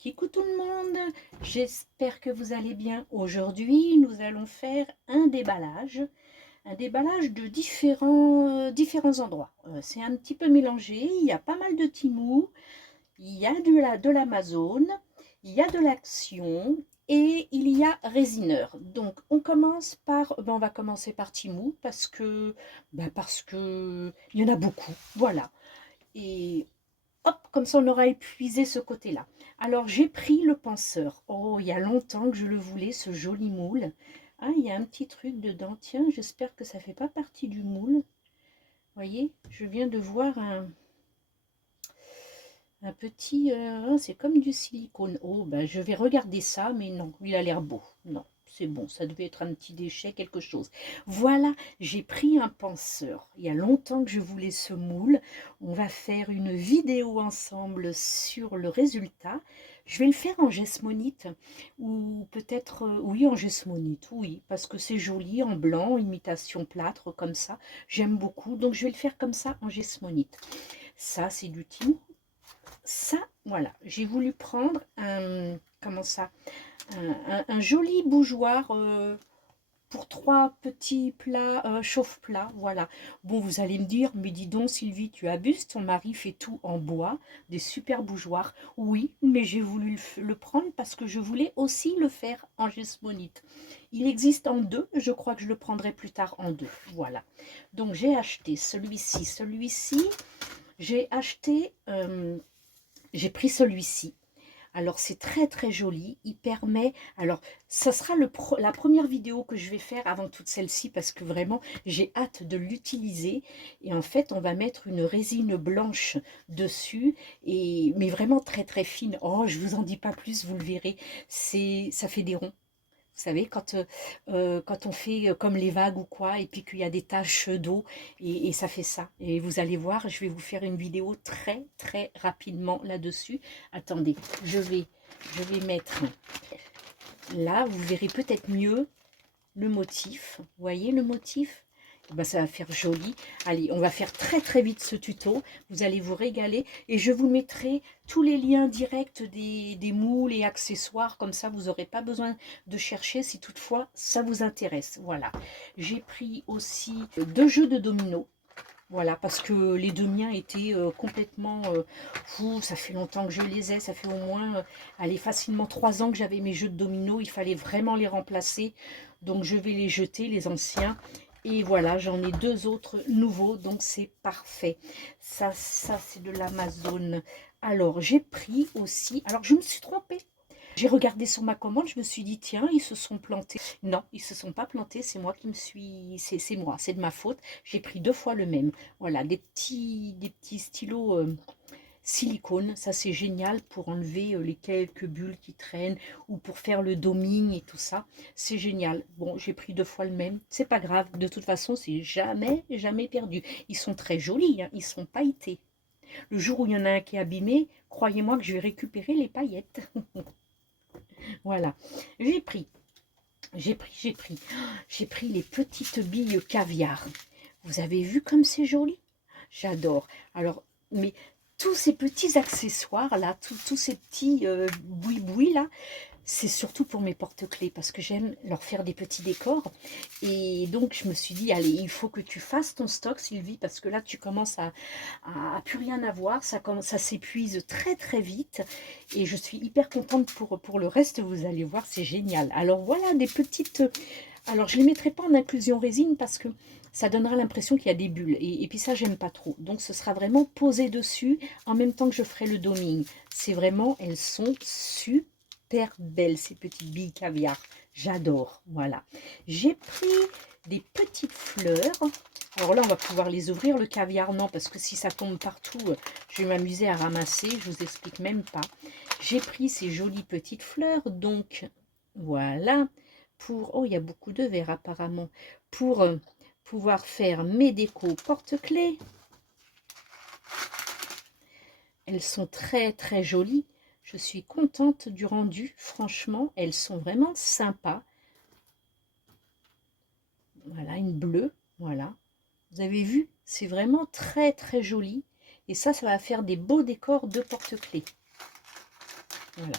Coucou tout le monde, j'espère que vous allez bien. Aujourd'hui, nous allons faire un déballage de différents endroits. C'est un petit peu mélangé, il y a pas mal de Temu, il y a de l'Amazon, il y a de l'Action et il y a Résineur. Donc on va commencer par Temu parce que il y en a beaucoup, voilà. Et hop, comme ça on aura épuisé ce côté-là. Alors j'ai pris le penseur. Oh, il y a longtemps que je le voulais, ce joli moule. Ah, il y a un petit truc dedans. Tiens, j'espère que ça ne fait pas partie du moule. Voyez, je viens de voir un petit... c'est comme du silicone. Oh, ben je vais regarder ça, mais non, il a l'air beau. Non, c'est bon, ça devait être un petit déchet, quelque chose. Voilà, j'ai pris un penseur. Il y a longtemps que je voulais ce moule. On va faire une vidéo ensemble sur le résultat. Je vais le faire en gesmonite ou peut-être, oui, en gesmonite, oui, parce que c'est joli, en blanc, imitation plâtre, comme ça. J'aime beaucoup, donc je vais le faire comme ça, en gesmonite. Ça, c'est du Timo. Ça, voilà, j'ai voulu prendre comment ça, un joli bougeoir pour 3 petits plats, chauffe-plats, voilà. Bon, vous allez me dire, mais dis donc Sylvie, tu abuses, ton mari fait tout en bois, des super bougeoirs. Oui, mais j'ai voulu le prendre parce que je voulais aussi le faire en gesmonite. Il existe en deux, je crois que je le prendrai plus tard en deux, voilà. Donc j'ai acheté celui-ci, j'ai acheté... j'ai pris celui-ci. Alors c'est très joli, il permet, alors ça sera la première vidéo que je vais faire avant toute celle-ci parce que vraiment j'ai hâte de l'utiliser et en fait on va mettre une résine blanche dessus mais vraiment très fine. Oh, je vous en dis pas plus, vous le verrez, ça fait des ronds. Vous savez, quand on fait comme les vagues ou quoi, et puis qu'il y a des taches d'eau, et ça fait ça. Et vous allez voir, je vais vous faire une vidéo très rapidement là-dessus. Attendez, je vais mettre là, vous verrez peut-être mieux le motif. Vous voyez le motif? Ben, ça va faire joli. Allez, on va faire très vite ce tuto. Vous allez vous régaler. Et je vous mettrai tous les liens directs des moules et accessoires. Comme ça, vous n'aurez pas besoin de chercher si toutefois ça vous intéresse. Voilà. J'ai pris aussi 2 jeux de dominos. Voilà, parce que les deux miens étaient complètement fous. Ça fait longtemps que je les ai. Ça fait au moins, allez, facilement 3 ans que j'avais mes jeux de dominos. Il fallait vraiment les remplacer. Donc, je vais les jeter, les anciens. Et voilà, j'en ai 2 autres nouveaux. Donc, c'est parfait. Ça c'est de l'Amazon. Alors, j'ai pris aussi... Alors, je me suis trompée. J'ai regardé sur ma commande, je me suis dit, tiens, ils se sont plantés. Non, ils ne se sont pas plantés, c'est moi qui me suis... C'est moi, c'est de ma faute. J'ai pris 2 fois le même. Voilà, des petits stylos silicone. Ça, c'est génial pour enlever les quelques bulles qui traînent ou pour faire le doming et tout ça. C'est génial. Bon, j'ai pris 2 fois le même. C'est pas grave. De toute façon, c'est jamais perdu. Ils sont très jolis, hein. Ils sont pailletés. Le jour où il y en a un qui est abîmé, croyez-moi que je vais récupérer les paillettes. Voilà, j'ai pris, j'ai pris les petites billes caviar. Vous avez vu comme c'est joli? J'adore. Alors, mais tous ces petits accessoires là, tous ces petits boui-boui là, c'est surtout pour mes porte-clés parce que j'aime leur faire des petits décors. Et donc, je me suis dit, allez, il faut que tu fasses ton stock, Sylvie, parce que là, tu commences à plus rien avoir. Ça s'épuise très vite. Et je suis hyper contente pour le reste. Vous allez voir, c'est génial. Alors, voilà des petites... Alors, je ne les mettrai pas en inclusion résine parce que ça donnera l'impression qu'il y a des bulles. Et puis ça, j'aime pas trop. Donc, ce sera vraiment posé dessus en même temps que je ferai le doming. C'est vraiment, elles sont super belles, ces petites billes caviar. J'adore, voilà. J'ai pris des petites fleurs. Alors là, on va pouvoir les ouvrir. Le caviar, non, parce que si ça tombe partout, je vais m'amuser à ramasser. Je vous explique même pas. J'ai pris ces jolies petites fleurs. Donc, voilà. Oh, il y a beaucoup de verre apparemment. Pour pouvoir faire mes décos porte-clés. Elles sont très jolies. Je suis contente du rendu. Franchement, elles sont vraiment sympas. Voilà, une bleue. Voilà. Vous avez vu? C'est vraiment très joli. Et ça va faire des beaux décors de porte-clés. Voilà.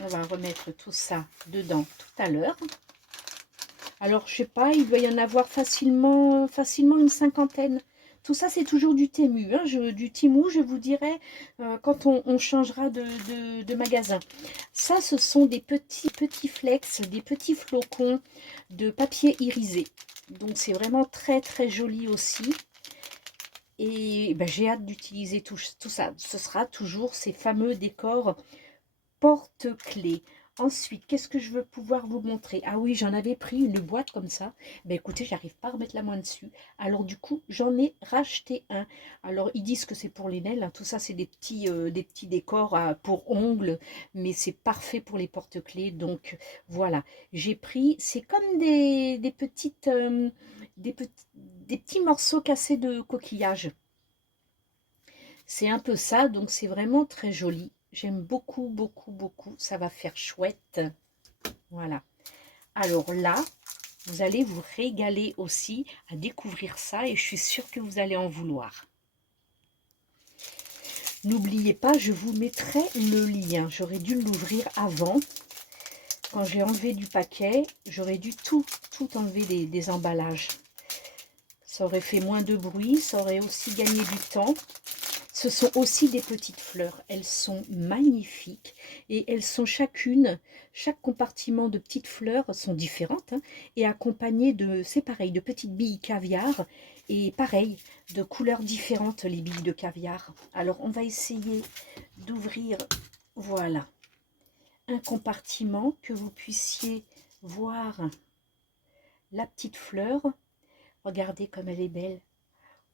on va remettre tout ça dedans tout à l'heure. Alors, je sais pas, il doit y en avoir facilement une cinquantaine. Tout ça, c'est toujours du Temu, hein, du Temu, je vous dirai quand on changera de magasin. Ça, ce sont des petits flex, des petits flocons de papier irisé. Donc, c'est vraiment très, très joli aussi. Et ben, j'ai hâte d'utiliser tout ça. Ce sera toujours ces fameux décors porte-clés. Ensuite, qu'est-ce que je veux pouvoir vous montrer? Ah oui, j'en avais pris une boîte comme ça. Ben écoutez, j'arrive pas à remettre la main dessus. Alors du coup, j'en ai racheté un. Alors, ils disent que c'est pour les nails, hein. Tout ça, c'est des petits décors pour ongles. Mais c'est parfait pour les porte-clés. Donc, voilà. J'ai pris, c'est comme des petits morceaux cassés de coquillage. C'est un peu ça, donc c'est vraiment très joli. J'aime beaucoup, beaucoup, beaucoup. Ça va faire chouette. Voilà. Alors là, vous allez vous régaler aussi à découvrir ça et je suis sûre que vous allez en vouloir. N'oubliez pas, je vous mettrai le lien. J'aurais dû l'ouvrir avant. Quand j'ai enlevé du paquet, j'aurais dû tout enlever des emballages. Ça aurait fait moins de bruit, ça aurait aussi gagné du temps. Ce sont aussi des petites fleurs. Elles sont magnifiques et elles sont chaque compartiment de petites fleurs sont différentes, hein, et accompagnées de, c'est pareil, de petites billes caviar et pareil, de couleurs différentes les billes de caviar. Alors on va essayer d'ouvrir, voilà, un compartiment que vous puissiez voir la petite fleur. Regardez comme elle est belle.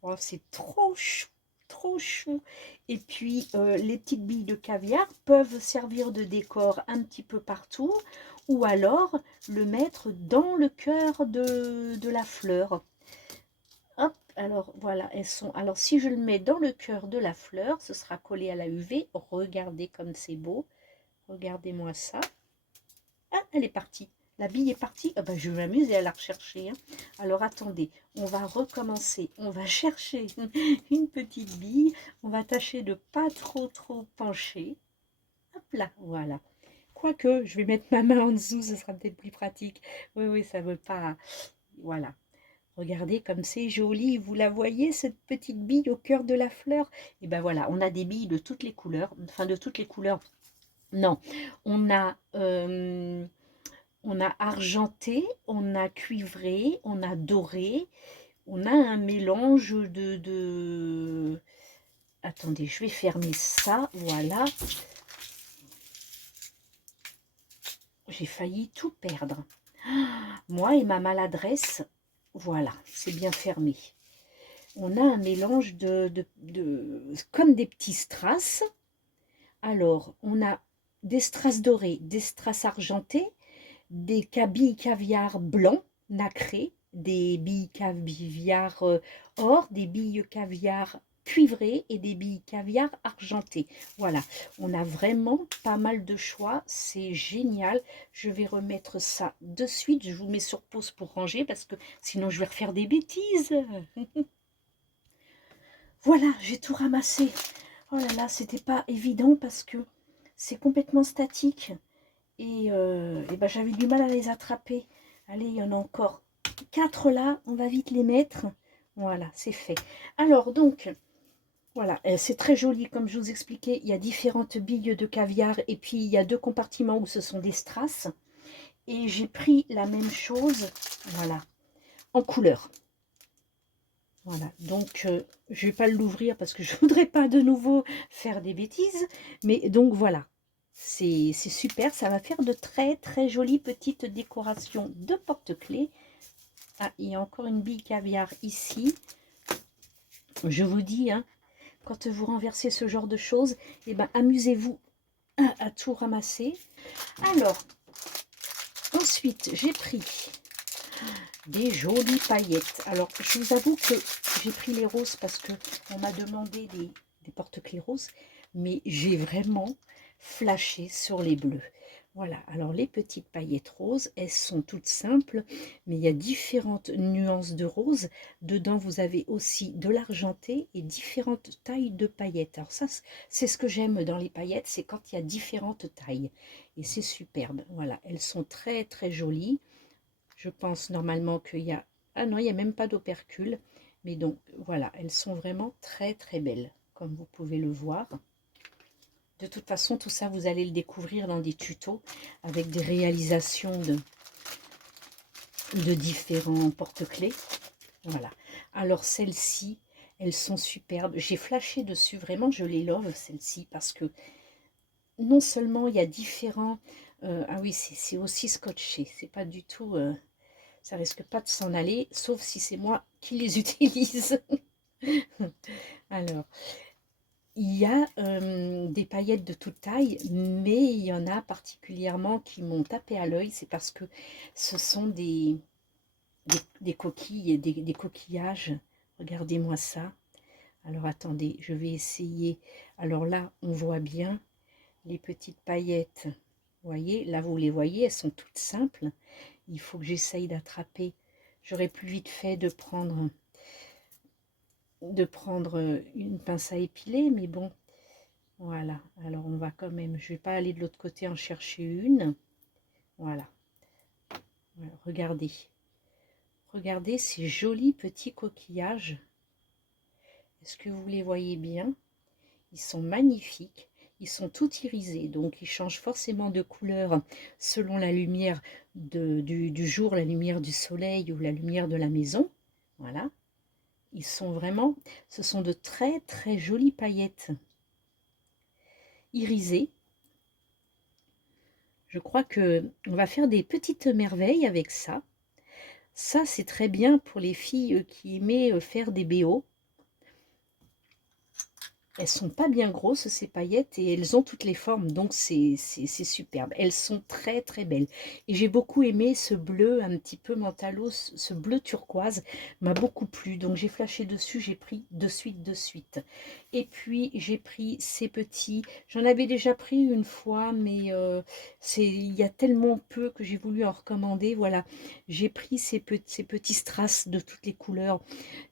Oh, c'est trop chou. Trop chou. Et puis les petites billes de caviar peuvent servir de décor un petit peu partout ou alors le mettre dans le cœur de la fleur. Hop, alors voilà, elles sont. Alors si je le mets dans le cœur de la fleur, ce sera collé à la UV. Regardez comme c'est beau. Regardez-moi ça. Ah, elle est partie. La bille est partie. Ah ben, je vais m'amuser à la rechercher, hein. Alors, attendez. On va recommencer. On va chercher une petite bille. On va tâcher de pas trop pencher. Hop là, voilà. Quoique, je vais mettre ma main en dessous. Ce sera peut-être plus pratique. Oui, oui, ça ne veut pas... Voilà. Regardez comme c'est joli. Vous la voyez, cette petite bille au cœur de la fleur? Et ben voilà, on a des billes de toutes les couleurs. Enfin, de toutes les couleurs. Non, on a... on a argenté, on a cuivré, on a doré, on a un mélange de... Attendez, je vais fermer ça, voilà. J'ai failli tout perdre. Moi et ma maladresse, voilà, c'est bien fermé. On a un mélange comme des petits strass. Alors, on a des strass dorés, des strass argentés, des billes caviar blanc nacré, des billes caviar or, des billes caviar cuivrées et des billes caviar argentées. Voilà, on a vraiment pas mal de choix, c'est génial. Je vais remettre ça de suite, je vous mets sur pause pour ranger parce que sinon je vais refaire des bêtises. Voilà, j'ai tout ramassé. Oh là là, c'était pas évident parce que c'est complètement statique. Et ben, j'avais du mal à les attraper. Allez, il y en a encore 4 là. On va vite les mettre. Voilà, c'est fait. Alors, donc, voilà. C'est très joli. Comme je vous expliquais, il y a différentes billes de caviar. Et puis, il y a 2 compartiments où ce sont des strass. Et j'ai pris la même chose, voilà, en couleur. Voilà, donc je ne vais pas l'ouvrir parce que je ne voudrais pas de nouveau faire des bêtises. Mais donc voilà, c'est super. Ça va faire de très jolies petites décorations de porte-clés. Ah, il y a encore une bille caviar ici. Je vous dis, hein, quand vous renversez ce genre de choses, eh ben, amusez-vous à tout ramasser. Alors, ensuite, j'ai pris des jolies paillettes. Alors, je vous avoue que j'ai pris les roses parce que on m'a demandé des porte-clés roses, mais j'ai vraiment flashé sur les bleus. Voilà, alors les petites paillettes roses, elles sont toutes simples, mais il y a différentes nuances de rose. Dedans, vous avez aussi de l'argenté et différentes tailles de paillettes. Alors ça, c'est ce que j'aime dans les paillettes, c'est quand il y a différentes tailles. Et c'est superbe. Voilà, elles sont très très jolies. Je pense normalement qu'il y a... Ah non, il n'y a même pas d'opercule. Mais donc, voilà, elles sont vraiment très très belles, comme vous pouvez le voir. De toute façon, tout ça, vous allez le découvrir dans des tutos avec des réalisations de différents porte-clés. Voilà. Alors, celles-ci, elles sont superbes. J'ai flashé dessus, vraiment, je les love, celles-ci, parce que non seulement il y a différents... ah oui, c'est aussi scotché. C'est pas du tout... ça risque pas de s'en aller, sauf si c'est moi qui les utilise. Alors... Il y a des paillettes de toute taille, mais il y en a particulièrement qui m'ont tapé à l'œil. C'est parce que ce sont des coquilles, des coquillages. Regardez-moi ça. Alors attendez, je vais essayer. Alors là, on voit bien les petites paillettes. Vous voyez, là vous les voyez, elles sont toutes simples. Il faut que j'essaye d'attraper. J'aurais plus vite fait de prendre une pince à épiler, mais bon. Voilà, alors on va quand même, je vais pas aller de l'autre côté en chercher une. Voilà, voilà, regardez. Regardez ces jolis petits coquillages. Est-ce que vous les voyez bien? Ils sont magnifiques. Ils sont tout irisés, donc ils changent forcément de couleur selon la lumière du jour, la lumière du soleil ou la lumière de la maison. Voilà. Ils sont vraiment, ce sont de très très jolies paillettes irisées. Je crois que on va faire des petites merveilles avec ça. Ça, c'est très bien pour les filles qui aimaient faire des BO. Elles sont pas bien grosses, ces paillettes, et elles ont toutes les formes, donc c'est superbe. Elles sont très très belles. Et j'ai beaucoup aimé ce bleu un petit peu mentalo, ce bleu turquoise m'a beaucoup plu. Donc j'ai flashé dessus, j'ai pris de suite. Et puis j'ai pris ces petits, j'en avais déjà pris une fois, mais il y a tellement peu que j'ai voulu en recommander. Voilà, j'ai pris ces petits strass de toutes les couleurs.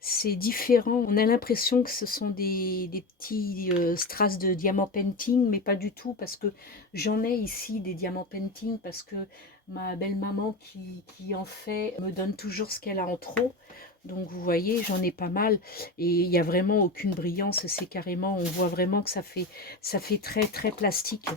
C'est différent, on a l'impression que ce sont des petits strass de diamant painting, mais pas du tout, parce que j'en ai ici des diamants painting, parce que ma belle-maman qui en fait me donne toujours ce qu'elle a en trop. Donc vous voyez, j'en ai pas mal, et il n'y a vraiment aucune brillance, c'est carrément, on voit vraiment que ça fait très très plastique.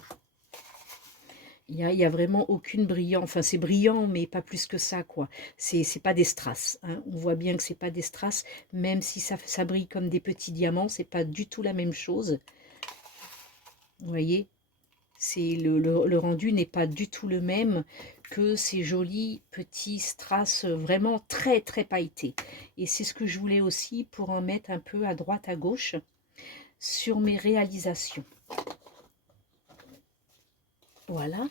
Il y a vraiment aucune brillance, enfin c'est brillant, mais pas plus que ça, quoi. C'est pas des strass, hein. On voit bien que c'est pas des strass, même si ça brille comme des petits diamants, c'est pas du tout la même chose. Vous voyez, c'est le rendu n'est pas du tout le même que ces jolis petits strass vraiment très très pailletés. Et c'est ce que je voulais aussi pour en mettre un peu à droite à gauche sur mes réalisations. Voilà.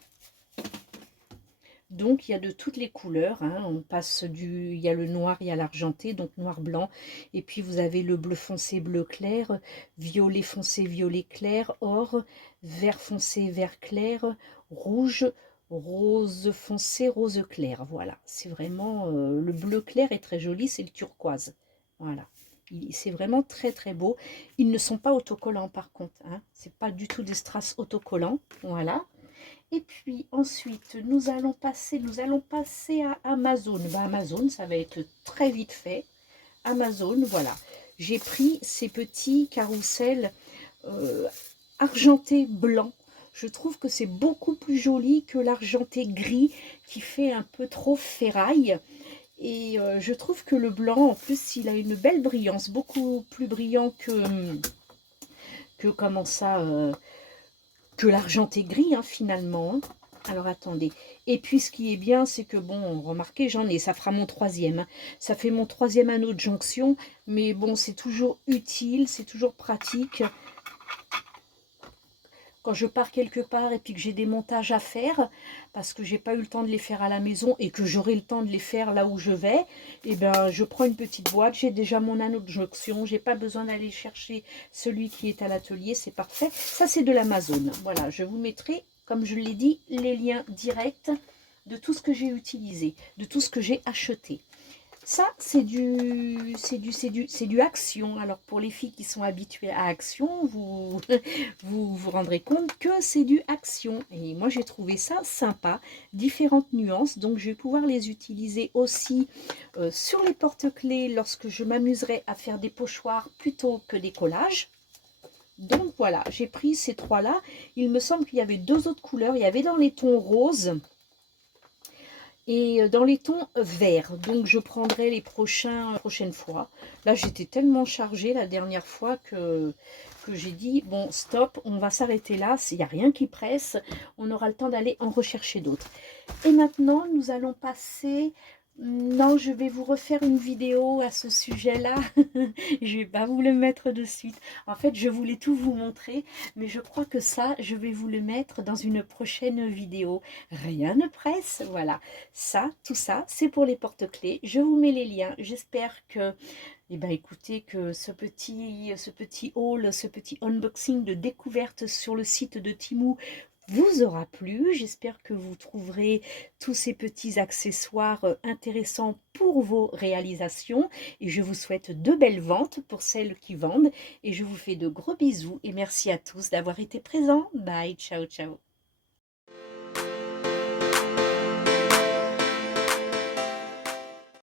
Donc il y a de toutes les couleurs, hein. On passe il y a le noir, il y a l'argenté, donc noir blanc, et puis vous avez le bleu foncé, bleu clair, violet foncé, violet clair, or, vert foncé, vert clair, rouge, rose foncé, rose clair. Voilà, c'est vraiment le bleu clair est très joli, c'est le turquoise. Voilà, c'est vraiment très très beau. Ils ne sont pas autocollants par contre, hein. C'est pas du tout des strass autocollants. Voilà. Et puis ensuite, nous allons passer à Amazon. Bah, Amazon, ça va être très vite fait. Amazon, voilà. J'ai pris ces petits carousels argentés blancs. Je trouve que c'est beaucoup plus joli que l'argenté gris qui fait un peu trop ferraille. Et je trouve que le blanc, en plus, il a une belle brillance, beaucoup plus brillant que comment ça, que l'argenté gris, hein, finalement, hein. Alors attendez, et puis ce qui est bien, c'est que bon, remarquez, j'en ai, ça fera mon troisième, hein. Ça fait mon troisième anneau de jonction, mais bon, c'est toujours utile, c'est toujours pratique. Quand je pars quelque part et puis que j'ai des montages à faire, parce que j'ai pas eu le temps de les faire à la maison et que j'aurai le temps de les faire là où je vais, et ben je prends une petite boîte, j'ai déjà mon anneau de jonction, j'ai pas besoin d'aller chercher celui qui est à l'atelier, c'est parfait. Ça c'est de l'Amazon. Voilà, je vous mettrai comme je l'ai dit, les liens directs de tout ce que j'ai utilisé, de tout ce que j'ai acheté. Ça, c'est du Action. Alors, pour les filles qui sont habituées à Action, vous rendrez compte que c'est du Action. Et moi, j'ai trouvé ça sympa, différentes nuances. Donc, je vais pouvoir les utiliser aussi sur les porte-clés lorsque je m'amuserai à faire des pochoirs plutôt que des collages. Donc, voilà, j'ai pris ces trois-là. Il me semble qu'il y avait deux autres couleurs. Il y avait dans les tons roses et dans les tons verts. Donc je prendrai les prochaines fois. Là j'étais tellement chargée la dernière fois que j'ai dit bon stop, on va s'arrêter là, il n'y a rien qui presse, on aura le temps d'aller en rechercher d'autres. Et maintenant nous allons passer... Non, je vais vous refaire une vidéo à ce sujet-là. Je vais pas vous le mettre de suite. En fait, je voulais tout vous montrer, mais je crois que ça, je vais vous le mettre dans une prochaine vidéo. Rien ne presse, voilà. Ça, tout ça, c'est pour les porte-clés. Je vous mets les liens. J'espère que, eh ben, écoutez, que ce petit haul, ce petit unboxing de découverte sur le site de Temu vous aura plu. J'espère que vous trouverez tous ces petits accessoires intéressants pour vos réalisations. Et je vous souhaite de belles ventes pour celles qui vendent. Et je vous fais de gros bisous et merci à tous d'avoir été présents. Bye, ciao, ciao.